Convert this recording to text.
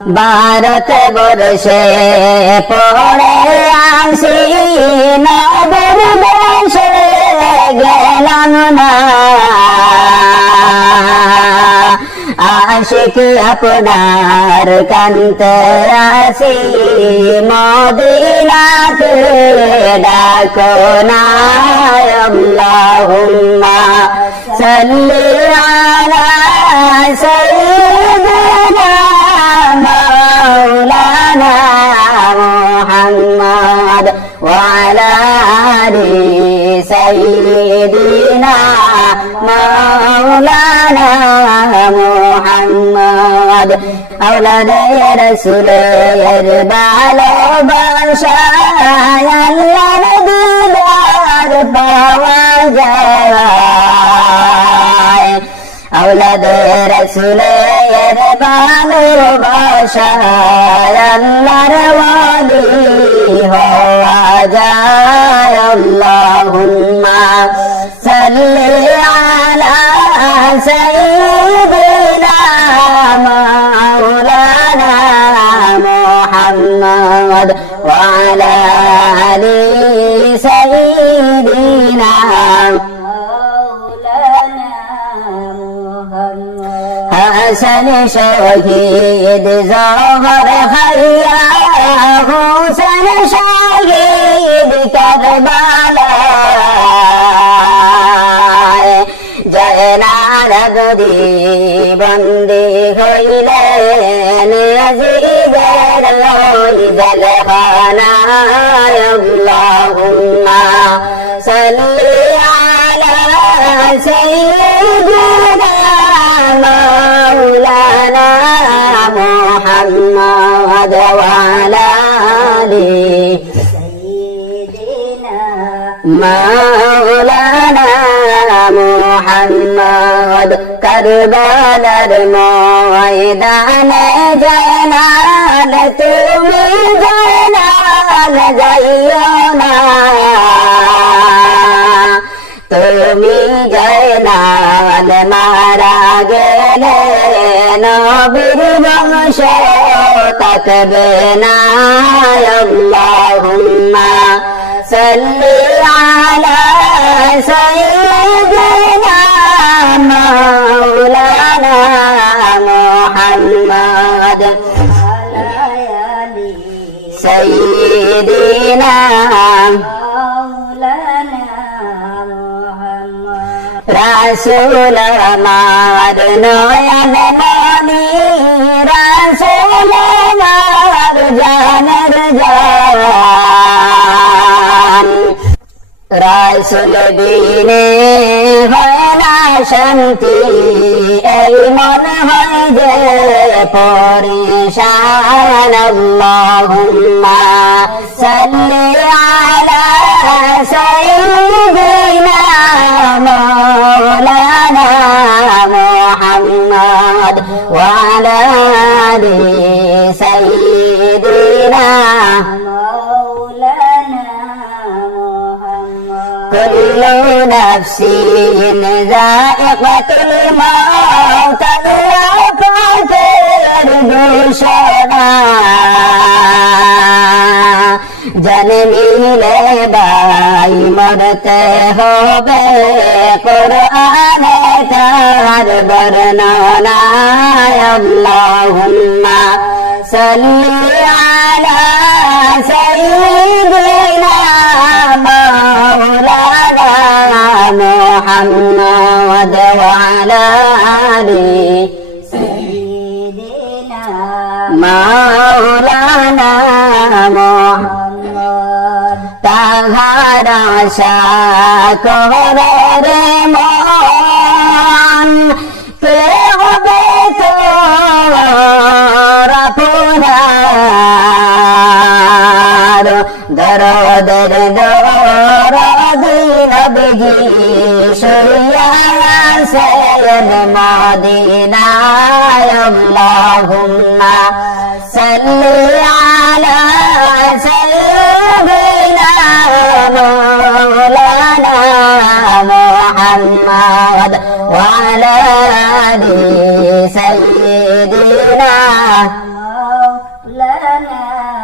ভারত বর্ষে পড়ে আসি নবর দেশে গেলাম না আশিক আপনার কান্তে আসি মদিনাতে ডাকো না আল্লাহুম্মা সাল্লি আলা সাইয়্যিদিনা مولانا محمد وعلى آل سيدنا مولانا محمد أولاد رسول ভালোবাসা আল্লাহর দিদার পাওয়া যায় أولاد رسول ভালোবাসা আল্লাহর ওয়ালি হওয়া যায় আল্লাহুম্মা সাল্লি আলা সাইয়্যিদিনা মাওলানা মুহাম্মদ ওয়া আলা আলি সাইয়্যিদিনা حسن شهيد ظهر حيا حسن شهيد كربلا جلال بدي بندي هيلين يزيد الويد الخنا اللهم صل على سيدنا مولانا محمد وعلى آل سيدنا مولانا محمد كربلاর ময়দানে জানাল তুমি জানাল যাইও না তুমি জানাল মারা গেলে নবীর বংশ থাকবে না আল্লাহুম্মা সাল্লি আলা সাইয়্যিদিনা মাওলানা মুহাম্মদ ওয়া আলি সাইয়্যিদিনা রাসূল আমার নয়ন মনি রাসূল আমার জানের জান রাসূল বিনে হয় না শান্তি এই মন হয় যে পরেশান আল্লাহুম্মা সাল্লি আলা সাইয়্যিদিনা مولانا محمد وعلى آل سيدنا مولانا محمد كل نفس ذائقة الموت لا ترد شنا জন্মিলে বাই মরতে হবে কোরআনে তার বর্ণনা আল্লাহুম্মা সাল্লি আলা সাইয়্যিদিনা মাওলানা মুহাম্মদ ওয়া আলা আলি সাইয়্যিদিনা মাওলানা মুহাম্মদ তাহার আশা করে রে মন কে হবে তোর আপনার দরদের দরদ নবী শুইয়া আছেন মদিনায় আল্লাহুম্মা সাল্লি আলা সাইয়্যিদিনা مولانا محمد وعلى آل سيدنا على